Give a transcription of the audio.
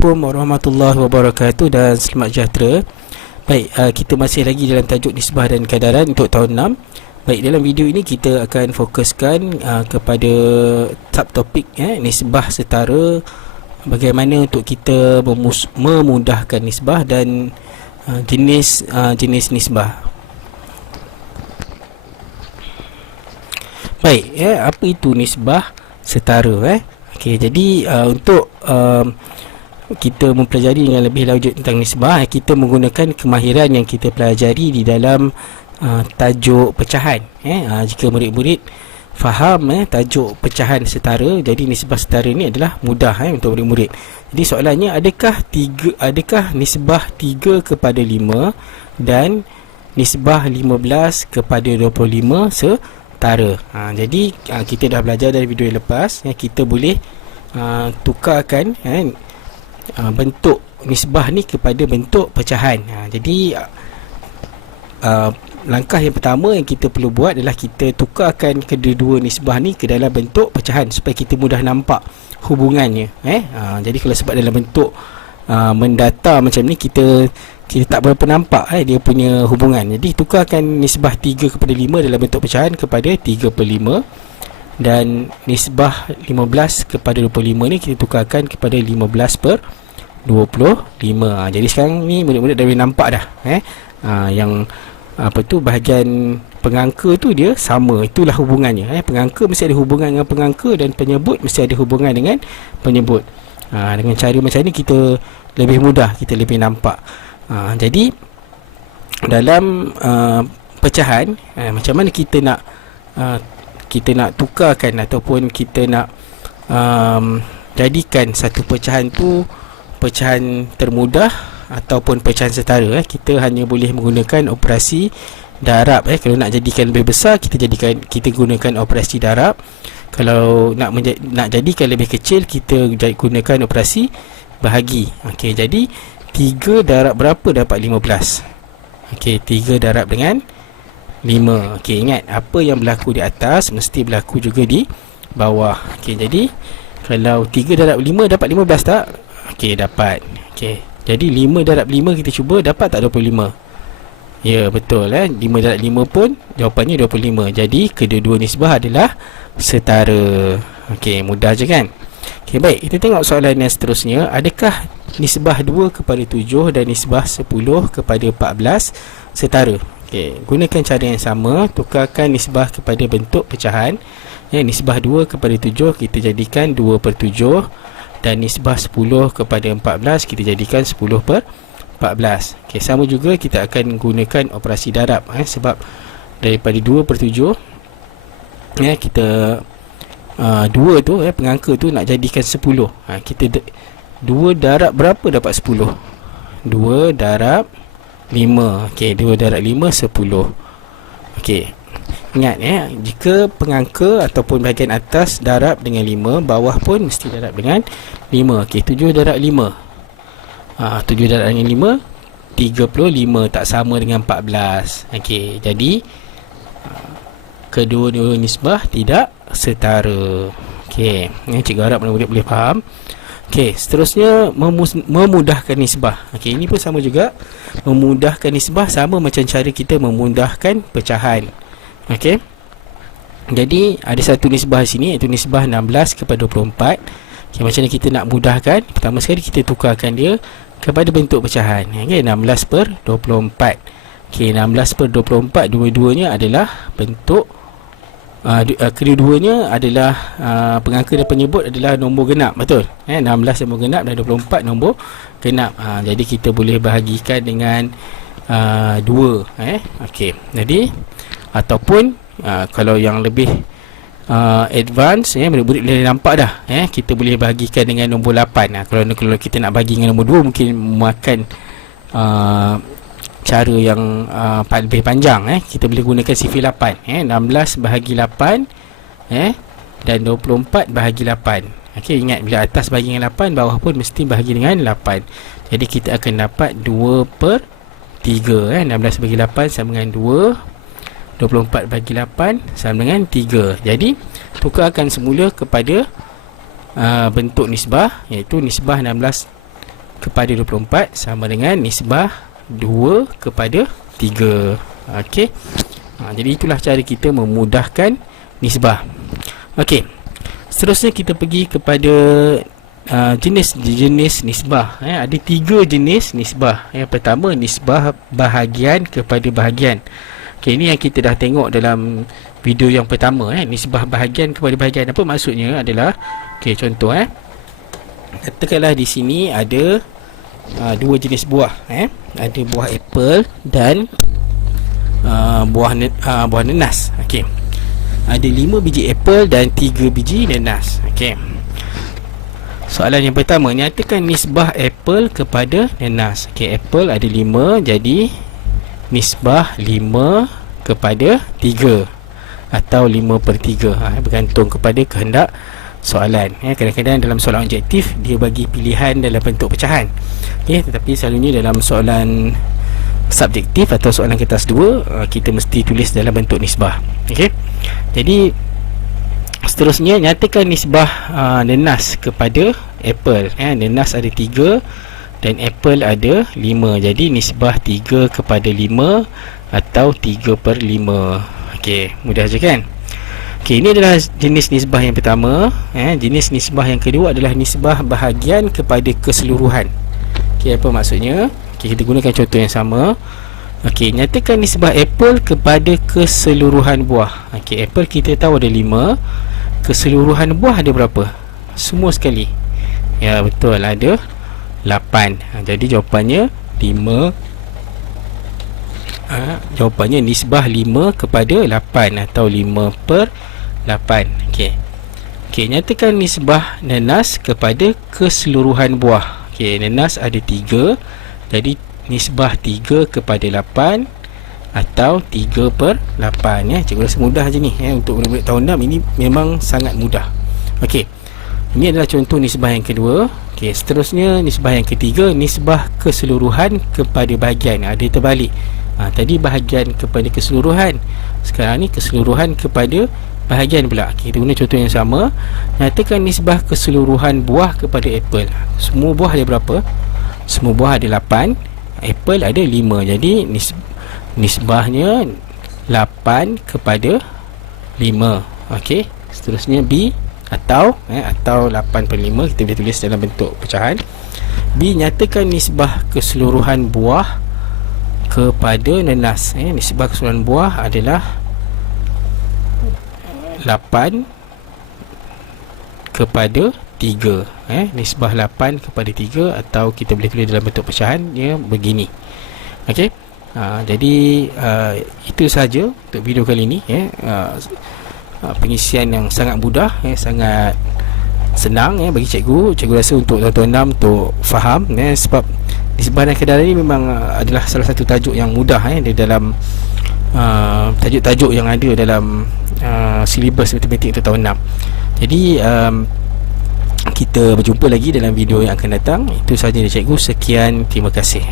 Assalamualaikum warahmatullahi wabarakatuh dan selamat sejahtera. Baik, kita masih lagi dalam tajuk nisbah dan kadaran untuk tahun 6. Baik, dalam video ini kita akan fokuskan kepada subtopik nisbah setara, bagaimana untuk kita memudahkan nisbah dan jenis nisbah. Baik, apa itu nisbah setara? Okey, jadi untuk kita mempelajari dengan lebih lanjut tentang nisbah, kita menggunakan kemahiran yang kita pelajari di dalam tajuk pecahan. Jika murid-murid faham tajuk pecahan setara, jadi nisbah setara ini adalah mudah untuk murid-murid. Jadi soalannya, adakah nisbah 3 kepada 5 dan nisbah 15 kepada 25 setara? Jadi kita dah belajar dari video yang lepas, kita boleh tukarkan bentuk nisbah ni kepada bentuk pecahan. Jadi langkah yang pertama yang kita perlu buat adalah kita tukarkan kedua-dua nisbah ni ke dalam bentuk pecahan supaya kita mudah nampak hubungannya. Jadi kalau sebab dalam bentuk mendata macam ni, kita tak berapa nampak dia punya hubungan. Jadi tukarkan nisbah 3 kepada 5 dalam bentuk pecahan kepada 3/5, dan nisbah 15 kepada 25 ni kita tukarkan kepada 15/25. Jadi sekarang ni murid-murid dah boleh nampak dah yang bahagian pengangka tu dia sama, itulah hubungannya. Pengangka mesti ada hubungan dengan pengangka, dan penyebut mesti ada hubungan dengan penyebut. Dengan cara macam ni kita lebih mudah, kita lebih nampak. Jadi dalam pecahan, macam mana kita nak tukarkan ataupun kita nak jadikan satu pecahan tu pecahan termudah ataupun pecahan setara. Kita hanya boleh menggunakan operasi darab. Kalau nak jadikan lebih besar, kita gunakan operasi darab. Kalau nak jadikan lebih kecil, kita gunakan operasi bahagi. Okey, jadi 3 darab berapa dapat 15? Okey, 3 darab dengan 5. Okey, ingat apa yang berlaku di atas mesti berlaku juga di bawah. Okey, jadi kalau 3 darab 5 dapat 15 tak? Okey, dapat. Okey, jadi 5 darab 5 kita cuba, dapat tak 25? Ya, betul. 5 darab 5 pun jawapannya 25. Jadi kedua-dua nisbah adalah setara. Okey, mudah je kan? Okey, baik, kita tengok soalan yang seterusnya. Adakah nisbah 2 kepada 7 dan nisbah 10 kepada 14 setara? Okey, gunakan cara yang sama, tukarkan nisbah kepada bentuk pecahan. Nisbah 2 kepada 7 kita jadikan 2/7, dan nisbah 10 kepada 14 kita jadikan 10/14. Okey, sama juga kita akan gunakan operasi darab, sebab daripada 2/7 kita 2 tu pengangka tu nak jadikan 10. Kita 2 darab berapa dapat 10? 2 darab 5. Okey, 2 darab 5 10. Okey, ingat jika pengangka ataupun bahagian atas darab dengan 5, bawah pun mesti darab dengan 5. Okey, 7 darab 5. 7 darab dengan 5 35, tak sama dengan 14. Okey, jadi kedua-dua nisbah tidak setara. Okey, cikgu harap murid boleh faham. Okey, seterusnya memudahkan nisbah. Okey, ini pun sama juga. Memudahkan nisbah sama macam cara kita memudahkan pecahan. Okey, jadi ada satu nisbah sini, iaitu nisbah 16 kepada 24. Okey, macam mana kita nak mudahkan? Pertama sekali kita tukarkan dia kepada bentuk pecahan. Okey, 16/24. Okey, 16/24 dua-duanya adalah bentuk kedua-duanya adalah pengangka dan penyebut adalah nombor genap, betul? 16 nombor genap dan 24 nombor genap. Jadi kita boleh bahagikan dengan 2. Okey, jadi ataupun kalau yang lebih advance, murid-murid boleh nampak dah, kita boleh bahagikan dengan nombor 8. Kalau kita nak bagi dengan nombor 2, mungkin memakan cara yang lebih panjang. Kita boleh gunakan sifir 8. 16 bahagi 8 dan 24 bahagi 8. Okey, ingat bila atas bahagi dengan 8, bawah pun mesti bahagi dengan 8. Jadi kita akan dapat 2/3. 16 bahagi 8 sama dengan 2. 24 bahagi 8 sama dengan 3. Jadi tukarkan semula kepada bentuk nisbah, iaitu nisbah 16 kepada 24 sama dengan nisbah 2 kepada 3. Okey. Jadi itulah cara kita memudahkan nisbah. Okey. Seterusnya kita pergi kepada jenis-jenis nisbah. Ada 3 jenis nisbah. Yang pertama, nisbah bahagian kepada bahagian. Okey, ini yang kita dah tengok dalam video yang pertama. Nisbah bahagian kepada bahagian. Apa maksudnya adalah, okey, contoh katakanlah di sini ada 2 jenis buah. Ada buah apple dan buah nenas. Okey. Ada 5 biji apple dan 3 biji nenas. Okey. Soalan yang pertama, nyatakan nisbah apple kepada nenas. Okey, apple ada 5, jadi nisbah 5 kepada 3 atau 5/3. Bergantung kepada kehendak soalan. Kadang-kadang dalam soalan objektif dia bagi pilihan dalam bentuk pecahan. Tetapi selalunya dalam soalan subjektif atau soalan kertas 2, kita mesti tulis dalam bentuk nisbah. Okey. Jadi seterusnya, nyatakan nisbah nenas kepada apple. Nenas ada 3 dan apple ada 5. Jadi nisbah 3 kepada 5 atau 3/5. Okey, mudah je kan? Okey, ini adalah jenis nisbah yang pertama. Jenis nisbah yang kedua adalah nisbah bahagian kepada keseluruhan. Okey, apa maksudnya? Okey, kita gunakan contoh yang sama. Okey, nyatakan nisbah apple kepada keseluruhan buah. Okey, apple kita tahu ada 5. Keseluruhan buah ada berapa? Semua sekali. Ya, betul, ada 8. Jadi jawapannya 5. Jawapannya nisbah 5 kepada 8 atau 5/8. Okey. Okey, nyatakan nisbah nenas kepada keseluruhan buah. Okey, nenas ada 3. Jadi nisbah 3 kepada 8 atau 3/8. Cikgu rasa mudah je ni. Untuk murid-murid tahun 6 ini memang sangat mudah. Okey. Ini adalah contoh nisbah yang kedua. Okey, seterusnya nisbah yang ketiga, nisbah keseluruhan kepada bahagian. Dia terbalik. Tadi bahagian kepada keseluruhan, sekarang ni keseluruhan kepada bahagian pula. Kita guna contoh yang sama. Nyatakan nisbah keseluruhan buah kepada apple. Semua buah ada berapa? Semua buah ada 8, apple ada 5. Jadi nisbahnya 8 kepada 5. Okey. Seterusnya B atau 8/5. Kita boleh tulis dalam bentuk pecahan. B, nyatakan nisbah keseluruhan buah kepada nenas. Nisbah keseluruhan buah adalah 8 kepada 3. Nisbah 8 kepada 3 atau kita boleh tulis dalam bentuk pecahan dia begini. Okey. Jadi itu sahaja untuk video kali ini. Pengisian yang sangat mudah, sangat senang bagi cikgu. Cikgu rasa untuk tuan-tuan 6 untuk faham, sebab nisbah dan kedaran ini memang adalah salah satu tajuk yang mudah di dalam tajuk-tajuk yang ada dalam silibus matematik untuk tahun 6. Jadi kita berjumpa lagi dalam video yang akan datang. Itu sahaja dari cikgu. Sekian, terima kasih.